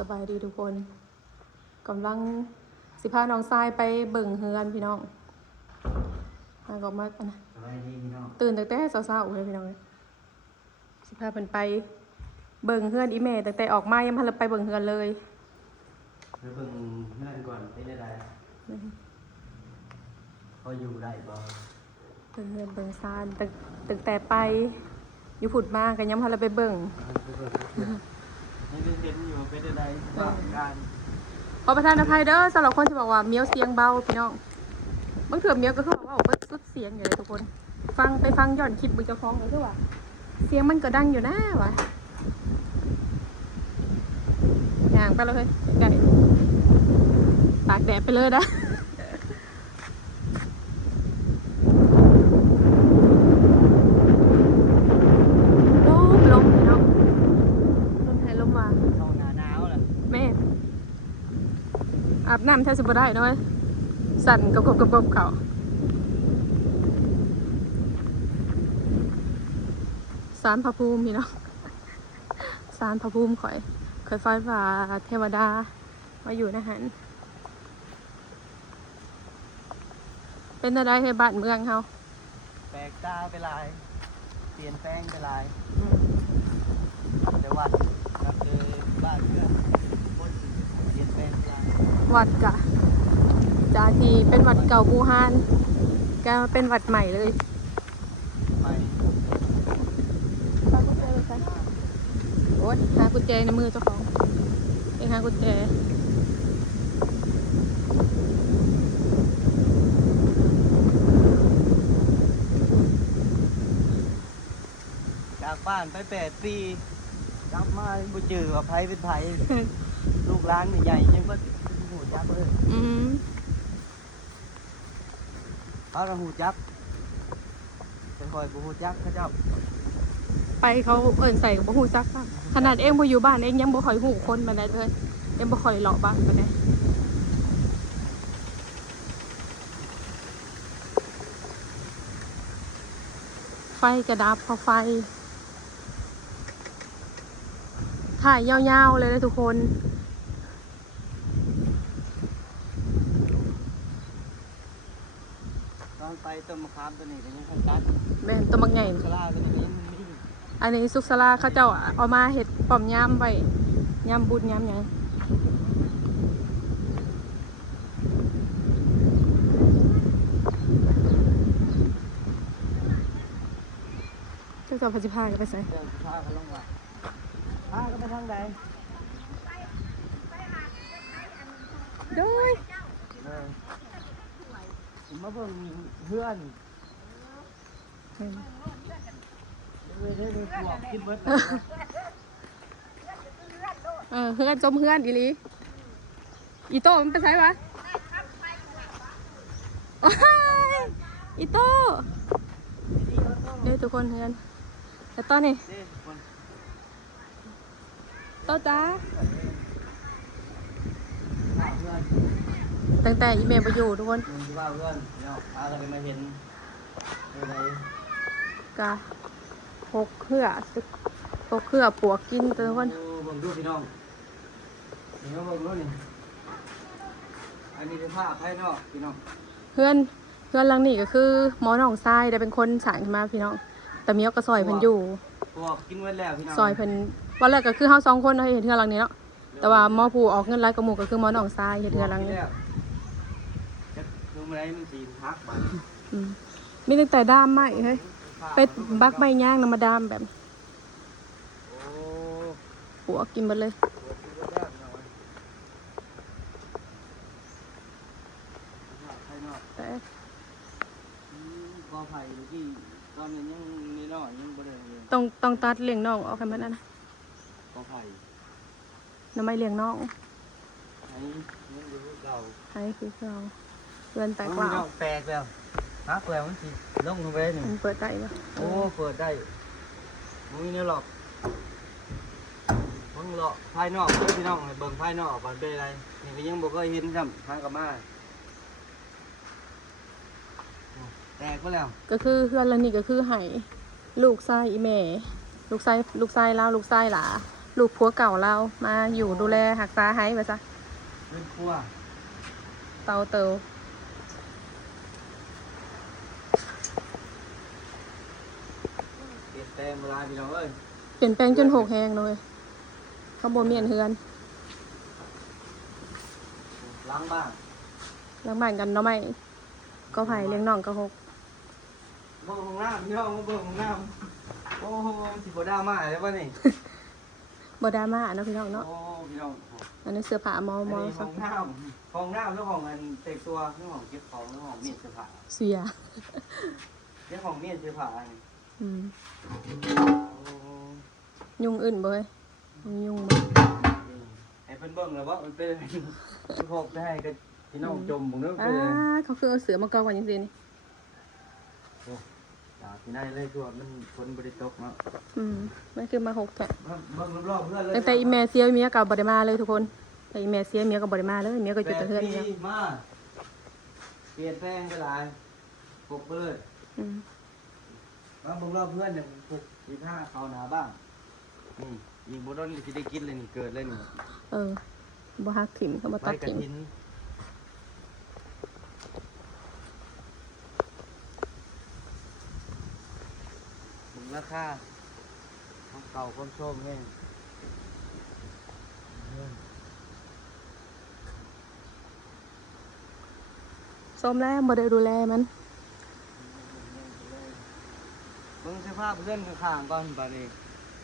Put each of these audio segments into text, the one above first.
สบายดีทุกคนกำลังสิพาน้องทรายไปเบิ่งเฮือนพี่น้องก็มาตื่นตั้งแต่เช้าๆเลยพี่น้องสิพาเพิ่นไปเบิ่งเฮือนอีแม่ตั้งแต่ออกมายังพันไปเบิ่งเฮือนเลยไปเบิ่งเฮือนก่อนได้ได้เขาอยู่ได้บ่เบิ่งเฮือนเบิ่งซานตั้งแต่ไปอยู่ผุดมากันยังพันไปเบิ่งนี่เห็นอยู่ไปได้บ้างการขอประทานอภัยเด้อสำหรับคนที่บอกว่าเมียวเสียงเบาพี่น้องบางเถื่อเมียวก็คือว่าเบิดสุดเสียงอยู่เลยทุกคนฟังย้อนคลิปบึงเจ้าของเลยคือว่าเสียงมันก็ดังอยู่นะวะอย่างไปเลยไก่ตากแดดไปเลยนะโอ้ลมพี่น้องลมไทยลมมาเข้าหน้าหนาวแหละแม่อาบน้ำแทบจะบ่ได้น้อยสั่นกับเขาสารพระภูมิพี่น้องสารพระภูมิข่อยฟ้าฝ่าเทวดามาอยู่นะฮันเป็นอะไรในบ้านเมืองเขาแปลกตาไปลายเปลี่ยนแปลงไปลายแต่วัดกับบ้านเมืองคนเปลี่ยนแปลงไปลายวัดกะจากที่เป็นวัดเก่าบูฮานก็เป็นวัดใหม่เลยใหม่โอ๊ยหากุญแจในมือเจ้าของไปหากุญแจจากบ้านไป8 ปีกลับมาบ่เจอว่าไผเป็นไผลูกหลานใหญ่ยังบ่หูจักเลยเขาหูจักแต่คอยบ่หูจักเขาเจ้าไปเขาเอิ่นใส่กับบ่ฮู้จักขนาดเองบ่อยู่บ้านเองยังบ่ค่อยฮู้คนปานใดเลยเองบ่ค่อยเลาะบ้านปานใดไฟกระดับพอไฟถ่ายยาวๆเลยนะทุกคนตอนไปต้นมะขามตัวนี้ก็ยังคงตัดแม่นต้นมักใหญ่สลาตัวนี้ก็ยังมีอันนี้สุกสลาเขาเจ้าเอามาเฮ็ดป้อมยามไว้ยามบุญยามหยังเจ้าพระสิพากันไปใส่เรื่องพาเขาลงว่าพาก็ไปทางใดโดยมาเบิ่งเพื่อนได้พวกกินเบิดเฮือนจมเฮือนอีหลีอีโต้มันไปใส่วะโอ้ยอีโต้เด้ทุกคนเฮือนแต่ต้นนี่โต้จ้าตั้งแต่อีเมลไปอยู่ทุกคนว่าเพื่อนเนาะพากันมาเห็นอะไรกะหกเครือปวกกินทุกคนผมดูพี่น้องนี่ก็ผมดูนี่อันนี้เป็นผ้าภายนอกพี่น้องเพื่อนหลังนี่ก็คือหมอหนองทรายได้เป็นคนสั่งขึ้นมาพี่น้องแต่เมียก็ซอยเพิ่นอยู่พวกกินไว้แล้วพี่น้องซอยเพิ่นวันแรกก็คือเฮา2 คนเห็นเทื่อหลังนี้เนาะแต่ว่าหมอผู้ออกเงินรายกระหมู่ก็คือหมอหนองทรายเฮ็ดเทื่อหลังนี้จะดูอะไรมันสีพักไปมีตั้งแต่ด้ามไม้เฮ้ยเป็ดบักไม้ย่างนำมาดามแบบหัวกินหมดเลยแต่กอไผ่ที่ตอนนี้ยังมีน้อยยังบ่ได้เลยต้องตัดเลี้ยงน้องออกให้มันนะกอไผ่น้ำไม่เลี้ยงน้องให้ยังอยู่เราให้คือเราเพื่อนแตกว่าแตกแล้วฮักแล้วมันสิลงลงไปนี่มันเปิดได้ปะโอ้เปิดได้มันมีเนื้อหลอกมันหลอกภายนอกพี่น้องเบิ่งภายนอกมันเป็นอะไรนี่ก็ยังบ่เคยเห็นซ้ำทางกับมาแตกไปแล้วก็คือเพื่อนแล้วนี่ก็คือให้ลูกชายอีแม่ลูกชายลาวลูกชายหลา ลูกผัวเก่าเรามาอยู่ดูแลหักษาให้ไปซะ เรื่องครัว เตาเตา เปลี่ยนแปลงเวลาพี่น้องเอ้ย เปลี่ยนแปลงจนหกแหงเลยเขาบ่เมียนเฮือน ล้างบ้าน หลังบ้านกันเนาะไม่ก็ไผ่เลี้ยงน้องก็หก เบิ่งของน้ำพี่น้องเบิ่งของน้ำโอ้โหสิบดราม่าแล้ววะนี่ บ่ดราม่าเนาะพี่น้องเนาะ โอ้พี่น้อง อันนี้เสื้อผ้ามอ อัน มอ นี้ข สั อก งน้ำของน้ำแล้วของอันเตะตัวเรื่องของเก็บของเรื่องของเมียนเสื้อผ้า เสีย เรื่องของเมียนเสื้อผ้าอันนี้ อืม โอ้ ยุงอื่นบ่เฮ้ยยุงบ่ ให้เพิ่นเบิ่งแล้วว่ามันเป็นคือพกได้ให้กับพี่น้องจมบ่เนึก อ่า เป็น เขาคือเอาเสือมากองไว้จังซี่นี่ อยากที่ได้เลยคือว่ามันฝนบ่ได้ตกเนาะ มันคือมาหกแท้ เบิ่งรอบๆเพื่อนเลย ตั้งแต่อีแม่เสียเมียก็บ่ได้มาเลยทุกคนแต่อีแม่เสียเมียก็บ่ได้มาเลยเมียก็อยู่แต่เฮือน 8 เดียว ปีมาเปลี่ยนแปลงไปหลายปกเปิด อืม บางรอบเพื่อนเนี่ยพวกมีผ้าเขาหนาบ้างนี่ยิงบ่โดนสิได้กินเลยนี่เกิดเลยนี่ เออบ่ฮักถิ่มเขาบ่ ใบ ตัด กระ ถิ่ม ถินมึงราคาของเก่าคนชมแม่ง ส้มแล้วบ่ได้ดูแลมัน เบิ่งสภาพเพื่อนข้างๆก่อนบัดนี้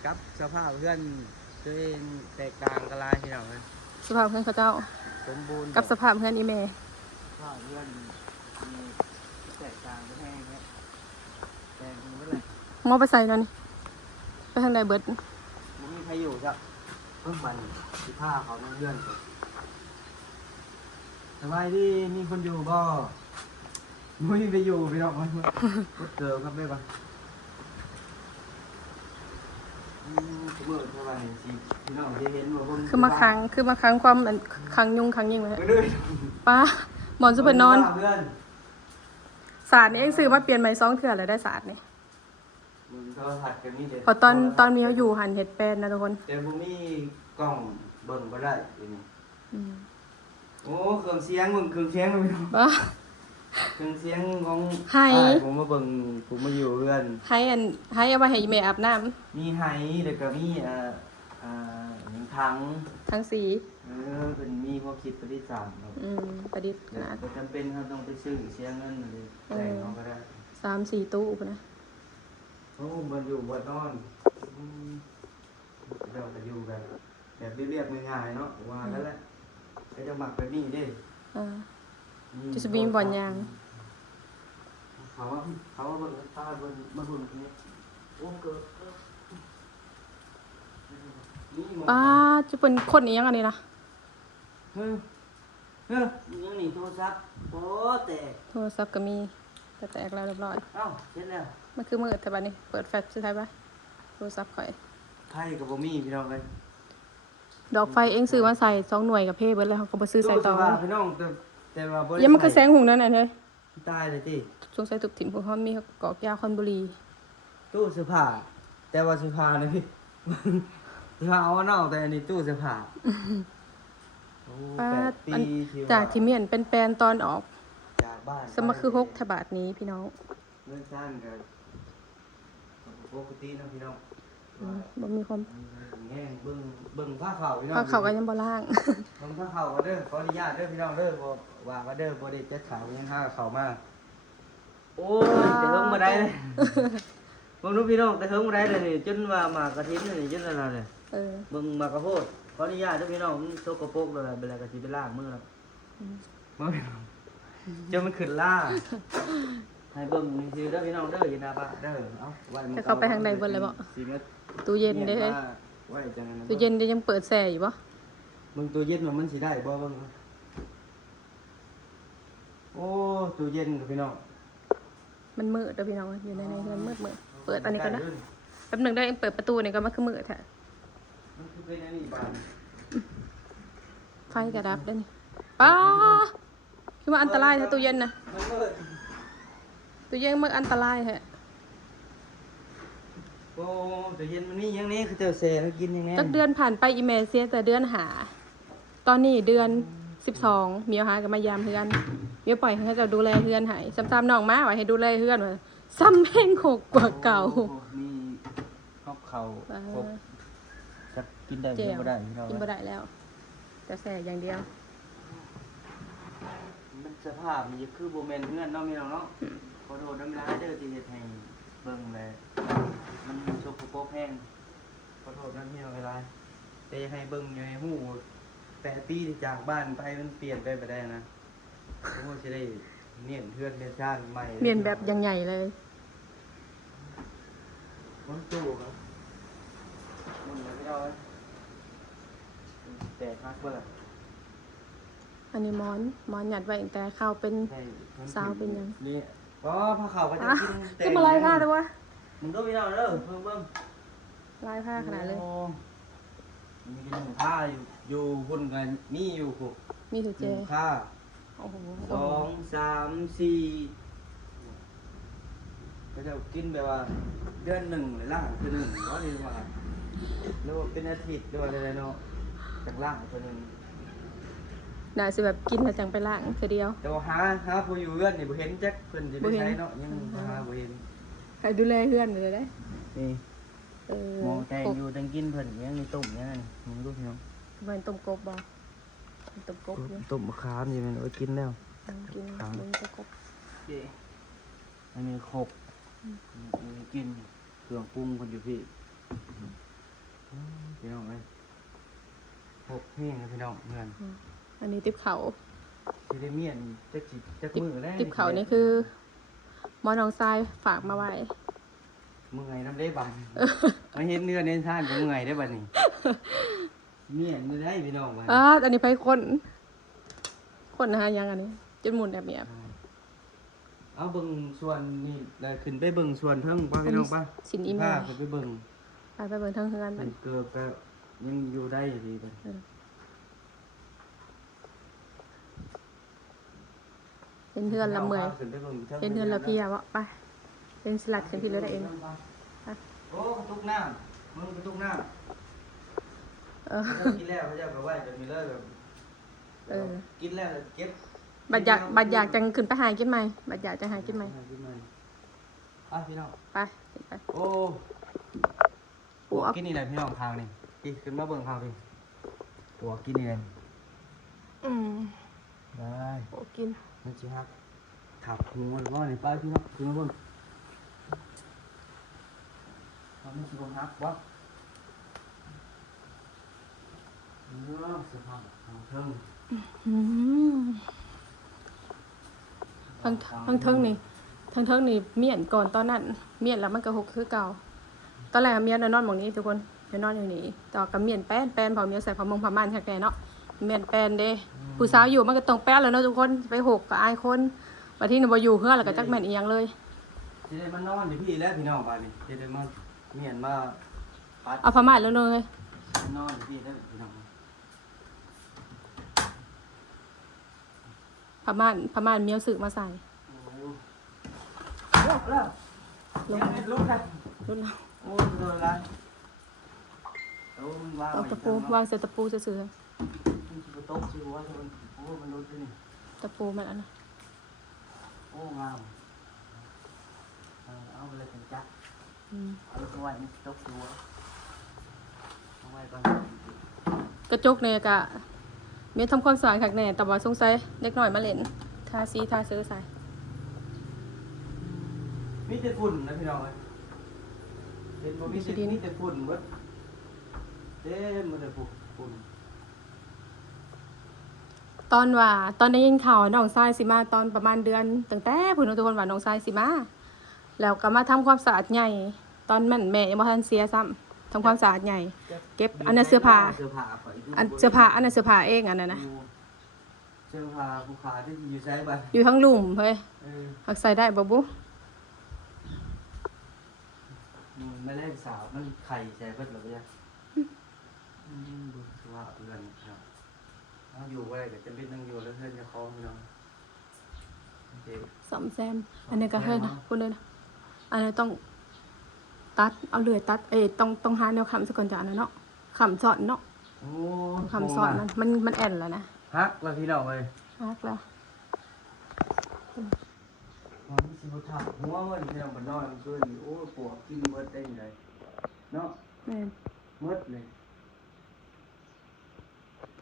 กับสภาพเพื่อนตัวเองแตกต่างกันหลายพี่น้องเอ้ย สภาพเพื่อนเขาเจ้า สมบูรณ์ กับสภาพเพื่อนอีแม่ สภาพเพื่อนมีแตกต่างกันแห้งครับแตกกันเมื่อไหร่ มอไปใส่นั่นนี่ไปทางใดเบิด มันมีใครอยู่จ้ะเพิ่งมันสิผ้าเขาต้องเลื่อนครับสบายดีมีคนอยู่บ่มุ้ยไปอยู่พี่น้องมันก็เจอครับได้ปะเมื่อเท่าไหร่สิพี่น้องจะเห็นว่าผม คือมาค้างความอันค้างยุงค้างยิงไว้ ไปเลย ป้าหมอนสุเปนนอน เพื่อน ศาสตร์นี่เองซื้อมาเปลี่ยนใหม่2เทื่อแล้วได้ศาสตร์นี่ มึงโทรทัศน์กันนี่เด็ด พอตอนมีเขาอยู่หันเฮ็ดแปลนนะทุกคน แต่ผมมีกล้องเบิ่งก็ได้เดี๋ยวนี้ อืม โอ้เครื่องเสียงมึงเครื่องเสียงพี่น้อง ป้า เครื่องเสียงของ ให้ อ้ายผมมาเบิ่งผมมาอยู่เพื่อน ให้เอาไว้ให้อีแม่อาบน้ำ มีไหแล้วก็มีหนึ่งถัง ทั้งสี เป็นมีพวกคิดปฏิสัมครับ ประดิษฐ์ข แต่ นาด จำเป็นครับต้องไปซื้อเสียเงินเลยแต่งเอาก็ได้ 3-4 ตู้พุ่นนะ โอ้มันอยู่บนนอนเราจะอยู่แบบเรียบๆง่ายๆเนาะว่าแล้วแหละก็จะหมักแบบนี้เด้ เออ จะสบีมบ่อนยาง เขาว่าเบิ่งตาเบิ่งมาเบิ่งนี่โอ้เกิดนี่หมด ป้าจะเป็นคนอีหยังอันนี้นะ ยังนี่โทรศัพท์โอ้แตก โทรศัพท์ก็มีแต่แตกแล้วเรียบร้อย เอ้าเสร็จแล้ว มันคือมืดแต่บัดนี้เปิดแฟลชสุดท้ายปะโทรศัพท์ข่อย ไข่กับบ่มีพี่น้องเลย ดอกไฟเองซื้อมาใส่2หน่วยกับเพ่เบิดแล้วเขาก็บ่ซื้อใส่ต่อ ตู้เสื้ผ้าพี่น้องแต่ว่าบ่ได้ ยังมันคือแสงหุงนั่นน่ะเฮ้ย ตายเลยติ สงสัยทุบถิ่มพวกเขามีกอกยาคอนบุรี ตู้เสื้อผ้าแต่ว่าเสื้อผ้านี่พี่ เสื้อผ้าเอานอกแต่อันนี้ตู้เสื้อผ้าโอ้ ป้า 8 ปี อัน ที่ว่า จากที่เมียนเป็นแปลนตอนออก จากบ้าน สมาคือ6ทบาทนี้พี่น้อง เรื่องสร้างกันปกตินะพี่น้อง บ่มีความ แง่งเบิ่งผ้าขาวพี่น้อง ข้าวเขาก็ยังบ่ล่าง เบิ่งผ้าขาวก็เด้อขออนุญาตเด้อพี่น้องเด้อบ่ว่าก็เด้อบ่ได้จัดขาวยังห้าขาวมาโอ้ยแต่เฮิงบ่ได้เลยเบิ่งดูพี่น้องแต่เฮิงบ่ได้เลยนี่จนว่าหมากกระถินนี่จนอะไรเลย เออ เบิ่งหมากกระโพดขออนุญาตเด้อพี่น้องมันสกปรกเลยเวลาก็สิไปล้างมือแล้วบ่พี่น้องจนมันขึ้นล่าให้เบิ่งนี่คือเด้อพี่น้องเด้ออย่าด่าบ้าเด้อเอ้าไว้มัน แต่เขาไปทางใดเบิดเลยบ่ สิมา ตู้เย็นเด้เฮ้ย ไว้จังนั้น ตู้เย็นได้ยังเปิดแช่อยู่บ่ มึงตู้เย็นมันสิได้บ่เบิ่งโอ้ตู้เย็นกับพี่น้อง มันมืดเด้อพี่น้องอยู่ในเรือนมืดเปิดอันนี้ก่อนนะแป๊บหนึงได้เองเปิดประตูนี่ก็มันคือมืดแท้ มันคือเป็นอันนี้บ้าน ไฟก็ดับเด้อนี่ป้าคือว่าอันตรายแท้ตู้เย็นน่ะ มันมืด ตู้เย็นมันอันตรายแท้ โอ้แต่เย็นมันนี่ยังนี้คือเจอเซแล้วกินยังไง จักเดือนผ่านไปอีเมลเสียแต่เดือนหา ตอนนี้เดือน12เมียวหากับมายามเฮือนเมียวปล่อยให้เขาเจะดูแลเฮือนให้ซ้ำๆน้องมาไว้ให้ดูแลเฮือนว่าซ้ำแม่งหกกว่าเก่า โอ้มีครอบเขาครบจะกินได้ เจี กิ ย น ว บ่ได้พี่น้อง กินบ่ได้แล้ว แต่แสกอย่างเดียว มันสภาพมันจะคือโบแมนเพื่อนเนาะพี่น้องเนาะขอโทษน้ำลายเด้อที่เฮ็ดให้เบิ่งเลยมันชกโป๊กแห้งขอโทษน้ำพี่น้องเวลาแต่ให้เบิ่งอยู่ให้ฮู้แต่ปีที่จากบ้านไปมันเปลี่ยนไปบ่ได้นะผมว่าสิได้เนียนเพื่อนเนียนชาติใหม่ เมียนแบบยังใหญ่เลย มันตู้ครับมันไม่เอาแต่ฮักเบิ่ง อันนี้มอนหยัดไว้ตั้งแต่ข้าวเป็น สาวเป็นยัง นี่อ๋อผ้าขาวก็จะ อ่ะ กินแต่ ขึ้นมาลายผ้าด้วยวะ มึงต้องไปเอาเด้อเพิ่มเบิ่ง ลายผ้าขนาดเลย โอ้มีกันหนึ่งผ้าอยู่หุ่นกันนี่อยู่หก มีถือ ห เจ นึ่งผ้า โอ้โห 2 3 4ก็จะกินแบบว่าเดือนหนึ่งเลยล่างคือหนึ่งเนาะนี่ว่าหรือว่าเป็นอาทิตย์หรือว่าอะไรเนาะจากล่างตัวหนึ่ง น่าสิแบบกินแล้วจังไปล้างเสียเดียว แต่ว่าหาผู้อยู่เรือนนี่บ่เห็นจักเพิ่นสิได้ใช้เนาะยังหาบ่เห็น ใครดูแลเพื่อนเลยได้ นี่ เออ หมอแต่งอยู่แต่งกินเพิ่นยังมีต้มยังนี่มึงรู้พี่น้อง เหมือนต้มกบบ่ต้มกบอยู่ ต้มมะขามนี่มันเอากินแล้ว กินเบิ่งต้มกบ อันนี้ครบมีกินเครื่องปรุงเพิ่นอยู่พี่พี่น้องเอ้ยครบแห้งนะพี่น้องเพื่อน อันนี้ติ๊บเขา สิได้เมียนจักมื้อแล้ว ติ๊บเขานี่คือหมอน้องทรายฝากมาไว้ เมื่อยน้ำได้บัดมาเห็นเนื้อเน้นท่านก็เมื่อยได้บัดนี้เมียนไม่ได้พี่น้องบัด อันนี้ไปคนนะฮะยังอันนี้จนหมุนแบบเมียบ เอาเบิ่งส่วนนี่เลยขึ้นไปเบิ่งส่วนเทิงป่ะพี่น้องป่ะ สินอีเม ผ้า ล ขึ้นไปเบิ่ง ไปเบิ่งทั้งเฮือน มั มัน นเกือบก็ยังอยู่ได้อยู่ดีบัด เห็นเฮือนละเมื่อย ขึ้นไปเบิ่งทิง เห็นเฮือนละเพียวะไปเป็นสลัดเส้นพี่เลยได้เอง โอ้กระตุกน้ำมึงกระตุกน้ำ เออ เขากินแล้วเขาจะเอาไปไว้แบบนี้เลยแบบ เออ กินแล้วเก็บ บัดอยากจังขึ้นไปหากินใหม่บัดอยากจะหากินใหม่ กินใหม่อ่ะพี่น้อง ไปไป โอ้ หัว กินนี่แหละพี่น้องทางนี่พี่ขึ้นมาเบิ่งทางพี่หัวกินนี่เลย อืม ได้ หัวกิน มันสิฮักขับหัวหรือว่านี่ป้าพี่น้องขึ้นมาเบิ่งมันสิบ่ฮักบ่เนาะสภาพทางเทิง อืมทั้งเทิงนี่เมียนก่อนตอนนั้นเมียนแล้วมันก็หกคือเก่าตอนแรกเมียนนอนหมองนี้ทุกคนนอนอย่างนี้ต่อกับเมียนแป้นพอเมียใส่ผ้ามงผ้าม่านแค่เนาะเมียนแป้นเด้ผู้สาวอยู่มันก็ต้องแป้นแล้วเนาะทุกคนไปหกกับอายคนบัดที่หนูบ่อยู่เฮือแล้วก็จักแม่นอีหยังเลย สิได้มานอนอยู่พี่แล้วพี่น้องบ้านนี่สิได้มาเมียนมาปัด เอาผ้าม่านแล้วเนย นอนอยู่พี่แล้วพี่น้อง ผ้าม่านเมียวสึกมาใส่ โอ้แล้ว ลง ยังไม่ลุกนะ รุ่นเรา โอ้โดนละโอ้มันวาง เอา ไว้ ตะปูวางใส่ตะปูซื่อ มันสิบ่ตกสิว่ามันโอ้มันลุกที่นี่ ๆตะปูมันอันนั้น โอ้งามเอาไปเลยเป็นจักร อืม เอาไปไว้มันตกสิว่าเอาไว้ก่อน กระจกเนี่ยกะเมียทำความสะอาดคักแน่แต่ว่าสงสัยเล็กน้อยมาเล่นทาสีทาซื้อใส่ มีแต่ฝุ่นนะพี่น้องเอ้ยเห็นบ่มีแต่ฝุ่นเบิดเต็มหมดเลยฝุ่น ตอนได้ยินข่าวว่าน้องทรายสิมาตอนประมาณเดือนตั้งแต่เพิ่นทุกคนว่าน้องทรายสิมาแล้วก็มาทำความสะอาดใหญ่ตอนแม่ยังบ่ทันเสียซ้ำทำความสะอาดใหญ่เก็บอันนั้นเสื้อผ้า เสื้อผ้าข่อย อันเสื้อผ้าอันนั้นเสื้อผ้าเองอันนั้นนะ เสื้อผ้าผู้ขาที่อยู่ใช้บ้าน อยู่ทั้งหลุมเฮ้ย เออ หักใส่ได้บ่บุ มันไม่ได้สาวมันไข่ใส่เบิดหรอกเนี่ยดูสว่าเพื่อนครับเอาอยู่ไว้ก็จะเป็นนั่งอยู่แล้วเพื่อนจะคล้องพี่น้องโอเค ซ่อมแซมอันนี้ก็เฮ็ดนะพูดเลยนะอันนี้ต้อง ตัดเอาเลื่อยตัดต้องหาแนวค้ำซะก่อนจ้ะนะเนาะค้ำสอนเนาะ โอ้ ค้ำสอนมันแอนแล้วนะ ฮักแล้วพี่น้องเอ้ย ฮักแล้ว มันสิบ่ทักหัวมันพี่น้องบ่นอนคืนโอ้ปวดกินเบิดได้ยังไงเนาะ แม่น หมดเลย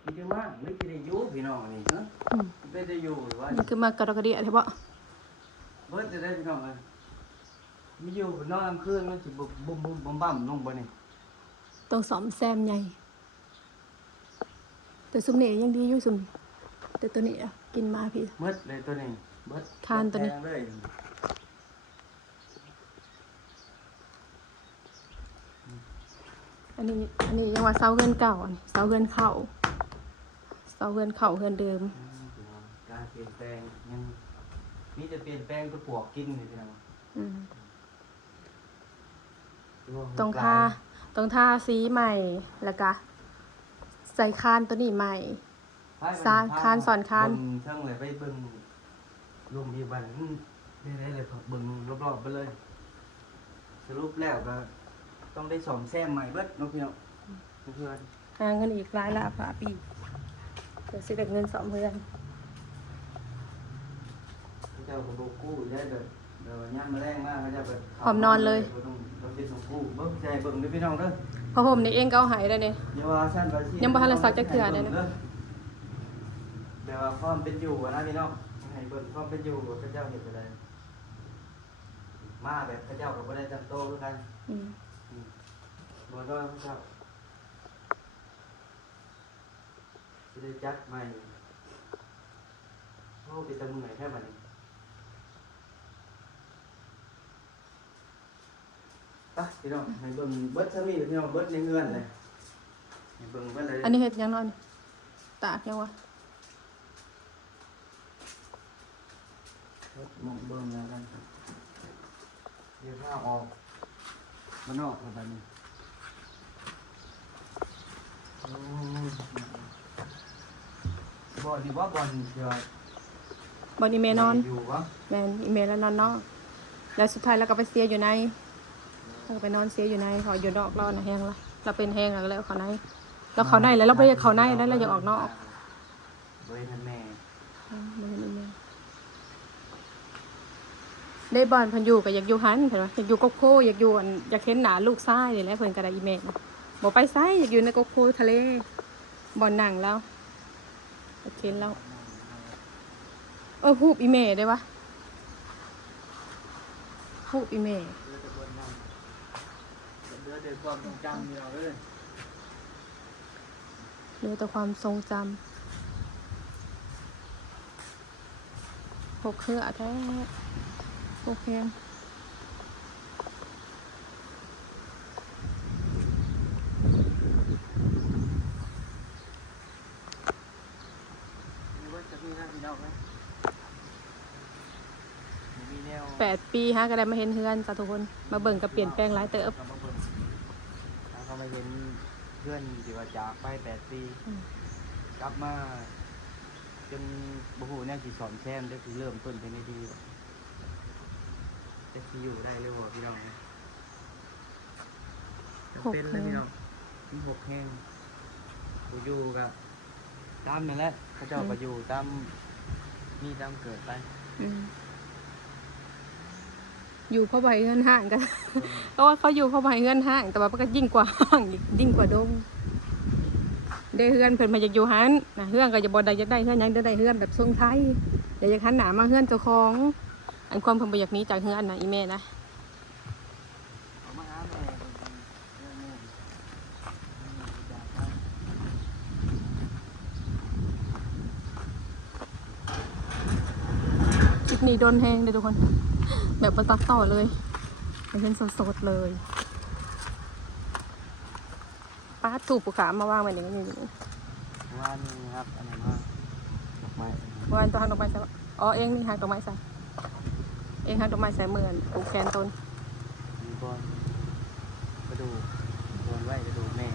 มันจะมาไม่ได้อยู่พี่น้องนี่ฮะ อืม ไม่ได้อยู่หรือว่า มันคือมากระดกกระเดียใช่ปะ เบิดจะได้พี่น้องเลยมีอยู่นอนคืนมันสิบุ้มบั่มลงบ่นี่ ต้องสอมแซมใหญ่แต่ซุมนี่ยังดีอยู่ซุมแต่ตัวนี้อะกินมาพี่ เบิดเลยตัวนี้เบิด ทานตัวนี้ แพงเลย อันนี้ยังว่าเสาเงินเก่าอันนี้เสาเงินเข่าเสาเงินเข่าเงินเดิม การเปลี่ยนแปลงยังมีแต่เปลี่ยนแปลงตัวปวกกินนี่พี่น้อง อืม ตัว ต้องทาสีใหม่แล้วก็ใส่คานตัวนี้ใหม่ สร้างคานสอนคาน เบิ่งช่างเลยไปเบิ่งรวมมีบันได้เลยเบิ่งรอบๆไปเลย สรุปแล้วก็ต้องได้สอมแซมใหม่เบิดเน้องพี่น้องเพื่อน หาเงินอีกหลายละฝาปีเดี๋ยวสิได้เงินสอมเพื่อน เขาเจ้าก็บ่กู้ได้แบบเดี๋ยวย่ำมาแรงมากเขาเจ้าแบบ หอมนอนเลย ต้องเป็นต้องกู้เบิ่งใจเบิ่งเด้อพี่น้องเด้อ เพราะผมนี่เองก็เอาหายได้เนี่ย อย่าว่าซั่นว่าสิ ยังบ่ทันได้ซักจักเทื่อเลยนะ เดี๋ยวว่าความเป็นอยู่อะนะพี่น้องให้เบิ่งความเป็นอยู่ว่าเขาเจ้าเฮ็ดไปได้มาแบบเขาเจ้าก็บ่ได้ตั้งโตคือกัน อืม บ่น้อยเขาเจ้าสิได้จัดใหม่โอ้ไปตะมื้อไหนแค่บัดนี้ไปพี่น้องให้เบิ่งเบิดซะมีพี่น้องเบิดในเฮือนเลยให้เบิ่งเบิดเลย อันนี้เฮ็ดยังนอนตากยังวะ เบิดหมองเบิ่งแล้วกันเดี๋ยวข้าวออกมานอกแล้วบัดนี้โอ้ยบ่ดีว่าบ่เดี๋ยว บอดีเมนอน อยู่วะ แมนอีเมลแล้วนอนนอกแล้วสุดท้ายเราก็ไปเสียอยู่ในเราก็ไปนอนเสียอยู่ในเขาอยู่นอกเราน่ะแห้งละเราเป็นแห้งแล้วแล้วเขาในเราเขาในแล้วเราไปเขาในแล้วเราอยากออกนอก เว้ยท่านแม่ บ่เห็นอีเมลได้บอลเพันอยู่กับอยากอยู่หันเห็นไหมอยากอยู่กกโพอยากอยู่อันอยากเห็นหนาลูกซ้ายนี่แหละเพิ่นก็ได้อีเมลบอกไปซ้ายอยากอยู่ในกกโพทะเลบอลหนังแล้วอยากเห็นแล้วฮูบอีเมลได้ปะฮูบอีเมล เดือดความทรงจำเราเลย เหลือแต่ความทรงจำหกเครือแท้โอเค มีว่าจะมีหน้าพี่น้องไหมมีแนว 8 ปีฮะก็ได้มาเห็นเฮือนจ้ะทุกคนมาเบิ่งกับเปลี่ยนแปลงหลายเติบ เรามาเบิ่งถ้าเขามาเห็นเพื่อนที่ว่าจากไป8 ปีกลับมาจนบ่ฮู้แนวสิสอนแซมได้สิเริ่มต้นเป็นได้ดีจะสิอยู่ได้เลยบ่พี่น้องนะจำเป็นเลยพี่น้องมี6แห่งกูอยู่กับตามนั่นแหละเขาเจ้าก็อยู่ตามมีตามเกิดไป อืมอยู่เพราะใบเฮือนห่างกัน เพราะว่าเขาอยู่เพราะใบเฮือนห่าง แต่ว่ามันก็ยิ่งกว่าห่างอีกยิ่งกว่าดงได้เฮือนเพิ่นมาจากอยู่หันนะเฮือนก็จะบ่ได้อยากได้เฮือนหยังได้เฮือนแบบทรงไทยเดี๋ยวอยากหันหน้ามาเฮือนเจ้าของอันความเพิ่นบ่อยากหนี้จากเฮือนน่ะอีแม่นะ เอามาหาแม่เพิ่นแม่จากไป คลิปนี้โดนแฮงเลยทุกคน แบบบ่ตัดต่อเลยเห็นสดๆเลยป้าถูกผู้ขามาวางไว้อย่างนี้ ว่านี่ครับอันนั้นว่าดอกไม้ วานตัวหักดอกไม้ใส่อ๋อเองนี่หักดอกไม้ใส่เองหักดอกไม้ใส่เหมือนปลูกแคนต้น มีบอลกระดูกบอลไว้กระดูกแม่